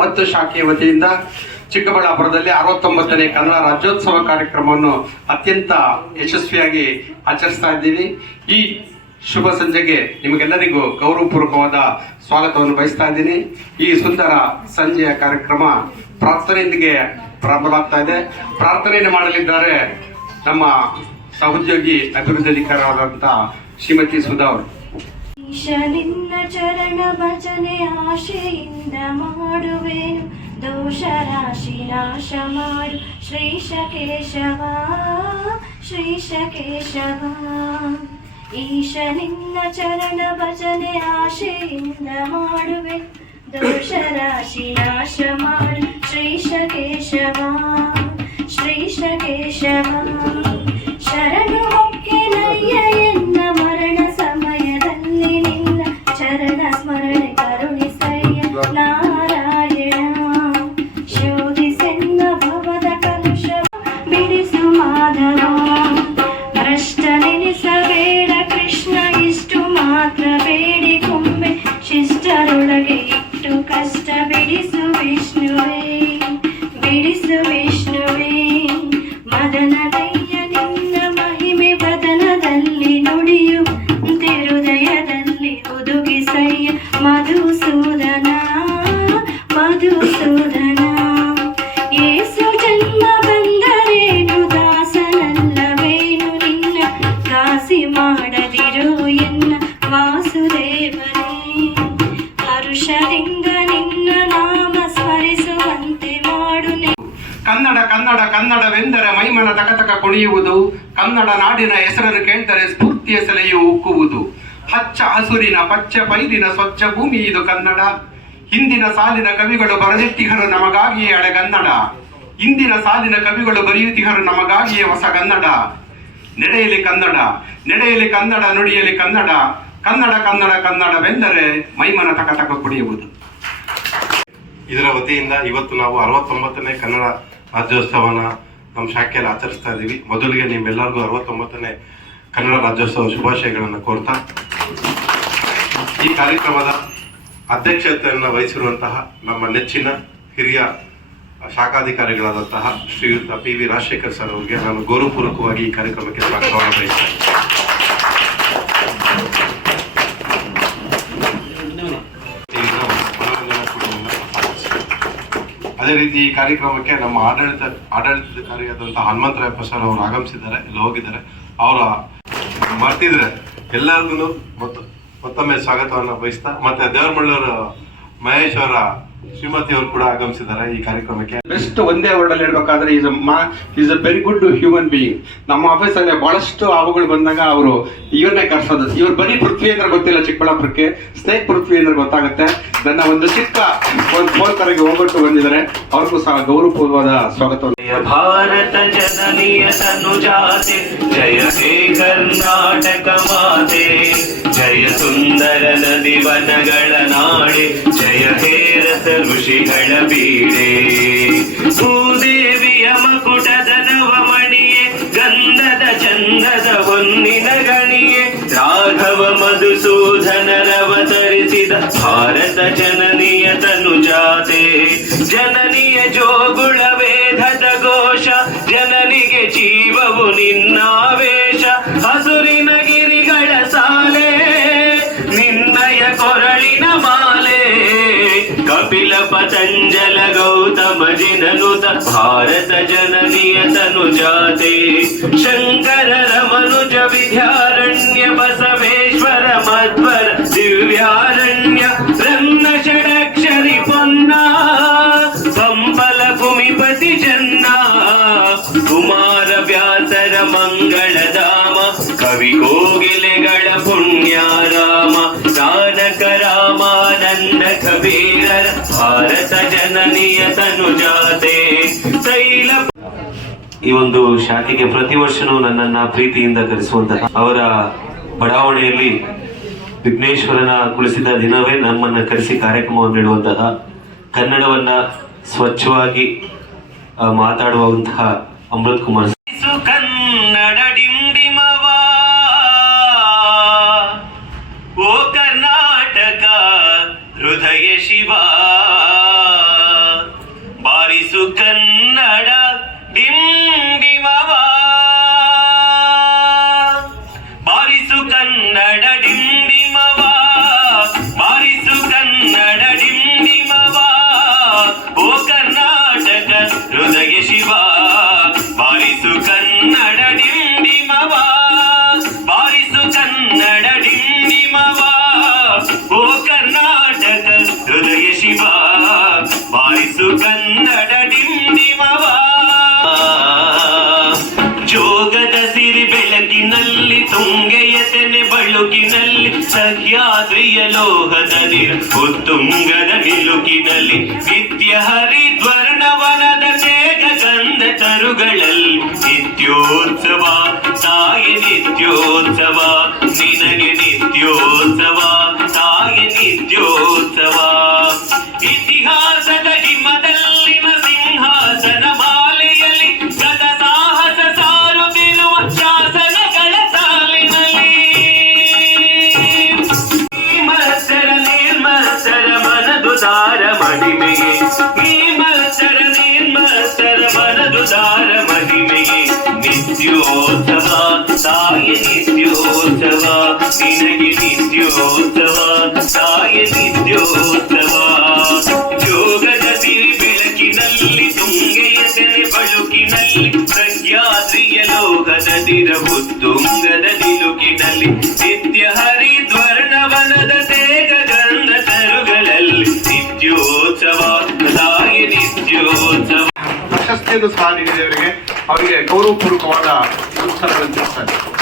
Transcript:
ಮತ್ತು ಶಾಖೆಯ ವತಿಯಿಂದ ಚಿಕ್ಕಬಳ್ಳಾಪುರದಲ್ಲಿ ಅರವತ್ತೊಂಬತ್ತನೇ ಕನ್ನಡ ರಾಜ್ಯೋತ್ಸವ ಕಾರ್ಯಕ್ರಮವನ್ನು ಅತ್ಯಂತ ಯಶಸ್ವಿಯಾಗಿ ಆಚರಿಸ್ತಾ ಇದ್ದೀನಿ ಈ ಶುಭ ಸಂಜೆಗೆ ನಿಮಗೆಲ್ಲರಿಗೂ ಗೌರವಪೂರ್ವಕವಾದ ಸ್ವಾಗತವನ್ನು ಬಯಸ್ತಾ ಇದ್ದೀನಿ. ಈ ಸುಂದರ ಸಂಜೆಯ ಕಾರ್ಯಕ್ರಮ ಪ್ರಾರ್ಥನೆಯೊಂದಿಗೆ ಪ್ರಾರಂಭವಾಗ್ತಾ ಇದೆ. ಪ್ರಾರ್ಥನೆಯನ್ನು ಮಾಡಲಿದ್ದಾರೆ ನಮ್ಮ ಸಹೋದ್ಯೋಗಿ ಅಭಿವೃದ್ಧಿ ಅಧಿಕಾರರಾದಂಥ ಶ್ರೀಮತಿ ಸುಧಾ ಅವರು. ಈಶ ನಿನ್ನ ಚರಣ ಭಜನೆ ಆಶೆಯಿಂದ ಮಾಡುವೆನು ದೋಷ ರಾಶಿ ನಾಶ ಮಾಡು ಶ್ರೀಶ ಕೇಶವ ಶ್ರೀಶ ಕೇಶವ ಈಶ ನಿನ್ನ ಚರಣ ಭಜನೆ ಆಶೆಯಿಂದ ಮಾಡುವೆ ದೋಷ ರಾಶಿ ನಾಶ ಮಾಡು ಶ್ರೀಶ ಕೇಶವ ಶ್ರೀಶ ಕೇಶವ ಶರಣು ಹೊಕ್ಕೆನಯ್ಯ ಎನ್ನ ಕನ್ನಡವೆಂದರೆ ಮೈಮನ ತಕತಕ ಕುಣಿಯುವುದು, ಕನ್ನಡ ನಾಡಿನ ಹೆಸರನ್ನು ಕೇಳಿದರೆ ಸ್ಫೂರ್ತಿಯ ಸೆಲೆಯು ಉಕ್ಕುವುದು. ಹಚ್ಚ ಹಸುರಿನ ಪಚ್ಚ ಪೈರಿನ ಸ್ವಚ್ಛ ಭೂಮಿ ಇದು ಕನ್ನಡ. ಹಿಂದಿನ ಸಾಲಿನ ಕವಿಗಳು ಬರೆದಿಟ್ಟಿಹರು ನಮಗಾಗಿಯೇ ಕನ್ನಡ. ಇಂದಿನ ಸಾಲಿನ ಕವಿಗಳು ಬರೆಯುತ್ತಿಗರು ನಮಗಾಗಿಯೇ ಹೊಸ ಕನ್ನಡ. ನಡೆಯಲಿ ಕನ್ನಡ, ನೆಡೆಯಲಿ ಕನ್ನಡ, ನುಡಿಯಲಿ ಕನ್ನಡ. ಕನ್ನಡ ಕನ್ನಡ, ಕನ್ನಡವೆಂದರೆ ಮೈಮನ ತಕತಕ ಕುಡಿಯುವುದು ಇದರ ವತಿಯಿಂದ ಇವತ್ತು ನಾವು ಅರವತ್ತೊಂಬತ್ತನೇ ಕನ್ನಡ ರಾಜ್ಯೋತ್ಸವನ ನಮ್ಮ ಶಾಖೆಯಲ್ಲಿ ಆಚರಿಸ್ತಾ ಇದ್ದೀವಿ ಮೊದಲಿಗೆ ನಿಮ್ಮೆಲ್ಲರಿಗೂ ಅರವತ್ತೊಂಬತ್ತನೇ ಕನ್ನಡ ರಾಜ್ಯೋತ್ಸವ ಶುಭಾಶಯಗಳನ್ನು ಕೋರ್ತಾ, ಈ ಕಾರ್ಯಕ್ರಮದ ಅಧ್ಯಕ್ಷತೆಯನ್ನು ವಹಿಸಿರುವಂತಹ ನಮ್ಮ ನೆಚ್ಚಿನ ಹಿರಿಯ ಶಾಖಾಧಿಕಾರಿಗಳಾದಂತಹ ಶ್ರೀಯುತ ಪಿ ವಿ ರಾಜಶೇಖರ್ ಸರ್ ಅವರಿಗೆ ನಾನು ಗೌರವಪೂರ್ವಕವಾಗಿ ಈ ಕಾರ್ಯಕ್ರಮಕ್ಕೆ ಸ್ವಾಗತವನ್ನು ಬಯಸ್ತೇನೆ ಅದೇ ರೀತಿ ಈ ಕಾರ್ಯಕ್ರಮಕ್ಕೆ ನಮ್ಮ ಆಡಳಿತ ಆಡಳಿತಾಧಿಕಾರಿಯಾದಂತಹ ಹನುಮಂತರಾಯಪ್ಪ ಸರ್ ಅವರು ಆಗಮಿಸಿದ್ದಾರೆ ಇಲ್ಲಿ ಹೋಗಿದ್ದಾರೆ. ಅವರ ಮರ್ತಿದ್ರೆ ಎಲ್ಲರಿಗೂ ಮತ್ತು ಮತ್ತೊಮ್ಮೆ ಸ್ವಾಗತವನ್ನು ಬಯಸ್ತಾ, ಮತ್ತೆ ದೇವರಮಳ್ಳೂರು ಮಹೇಶ್ ಅವರ ಶ್ರೀಮತಿ ಅವರು ಕೂಡ ಆಗಮಿಸಿದ್ದಾರೆ ಈ ಕಾರ್ಯಕ್ರಮಕ್ಕೆ. ಬೆಸ್ಟ್ ಒಂದೇ ವರ್ಡ್ ಅಲ್ಲಿ ಹೇಳ್ಬೇಕಾದ್ರೆ is is a very good human being ನಮ್ಮ ಆಫೀಸ್ ಅಲ್ಲಿ ಬಹಳಷ್ಟು ಹಾವುಗಳು ಬಂದಾಗ ಅವರು ಇವ್ರನ್ನೇ ಕರ್ಸೋದು. ಇವ್ರು ಬರೀ ಪೃಥ್ವಿ ಅಂದ್ರೆ ಗೊತ್ತಿಲ್ಲ ಚಿಕ್ಕಬಳ್ಳಾಪುರಕ್ಕೆ. ಸ್ನೇಕ್ ಪೃಥ್ವಿ ಅಂದ್ರೆ ಗೊತ್ತಾಗುತ್ತೆ. ನನ್ನ ಒಂದು ಚಿಕ್ಕ ಒಂದು ಫೋನ್ ಕರೆಗೆ ಹೋಗ್ಬಿಟ್ಟು ಬಂದಿದ್ದಾರೆ. ಅವ್ರಿಗೂ ಸಹ ಗೌರವಪೂರ್ವದ ಸ್ವಾಗತ. ಭಾರತ ಜನನಿಯ ಜಯ ಕರ್ನಾಟಕ ಮಾತೆ. ಜಯ ಸುಂದರ ನದಿ ವನಗಳ ನಾಳೆ ಜಯ ಹೇರಸ ಋಷಿಗಳ ಬೀಡೆ. ಭೂದೇವಿಯ ಮಕುಟದ ನವಮಣಿಯೇ ಗಂಧದ ಚಂದದ ಹೊನ್ನಿನ ಗಣಿಯೇ. ರಾಘವ ಮಧುಸೂಧನರವತರಿಸಿದ ಭಾರತ ಜನನಿಯ ತನು ಜಾತೆ ಜನನಿಯ ಜೋಗುಳ ವೇದದ ಘೋಷ, ಜನನಿಗೆ ಜೀವವು ನಿನ್ನ पतंजल गौतम जिनुत भारत जननीय तनु जाते। शंकर रमनुज विध्यारण्य बसवेश्वर मध्वर ಭಾರತ ಜನನಿಯ ತನುಜಾತೆ. ತೈಲ ಈ ಒಂದು ಶಾಖೆಗೆ ಪ್ರತಿ ವರ್ಷನೂ ನನ್ನನ್ನ ಪ್ರೀತಿಯಿಂದ ಕರೆಸುವಂತಹ ಅವರ ಬಡಾವಣೆಯಲ್ಲಿ ವಿಘ್ನೇಶ್ವರನ ಕುಳಿಸಿದ ದಿನವೇ ನಮ್ಮನ್ನ ಕರೆಸಿ ಕಾರ್ಯಕ್ರಮವನ್ನು ನೀಡುವಂತಹ ಕನ್ನಡವನ್ನ ಸ್ವಚ್ಛವಾಗಿ ಮಾತಾಡುವಂತಹ ಅಮೃತ್ ಕುಮಾರ್ ಹೃದಯ ಶಿವ. ಬಾರಿಸು ಕನ್ನಡ ಡಿಂಡಿಮವ ಬಾರಿಸು ಕನ್ನಡ ಡಿಂಡಿಮವ ಸಹ್ಯಾದ್ರಿಯ ಲೋಹದಲ್ಲಿ, ಉತ್ತುಂಗದ ಬಿಲುಕಿನಲ್ಲಿ ನಿತ್ಯ ಹರಿದ್ವರ್ಣವನದ ತೇಜ ಗಂಧ ತರುಗಳಲ್ಲಿ, ನಿತ್ಯೋತ್ಸವ, ತಾಯಿ ನಿತ್ಯೋತ್ಸವ, ನಿನಗೆ ನಿತ್ಯೋತ್ಸವ, ತಾಯಿ ನಿತ್ಯೋತ್ಸವ. ನಿತ್ಯೋತ್ಸವ ತಾಯಿ ನಿತ್ಯೋತ್ಸವ, ನಿನಗೆ ನಿತ್ಯೋತ್ಸವ ತಾಯಿ ನಿತ್ಯೋತ್ಸವ. ಯೋಗದ ಸಿರಿ ಬೆಳಕಿನಲ್ಲಿ, ತುಂಗೆಯ ತೆರೆ ಬಳುಕಿನಲ್ಲಿ ಪ್ರಜ್ಞಾದ್ರಿಯ ಲೋಕದ ದಿರವು ತುಂಗದ ನಿಲುಕಿನಲ್ಲಿ, ನಿತ್ಯ ಹರಿದ್ವರ್ಣವನದ ತೇಗ ಪ್ರಶಸ್ತಿಯನ್ನು ಸಹ ನೀಡಿದೆ ಅವರಿಗೆ ಅವರಿಗೆ ಗೌರವಪೂರ್ವಕವಾದ ತಿಳಿಸ್ತಾ ತಿಳಿಸ್ತಾರೆ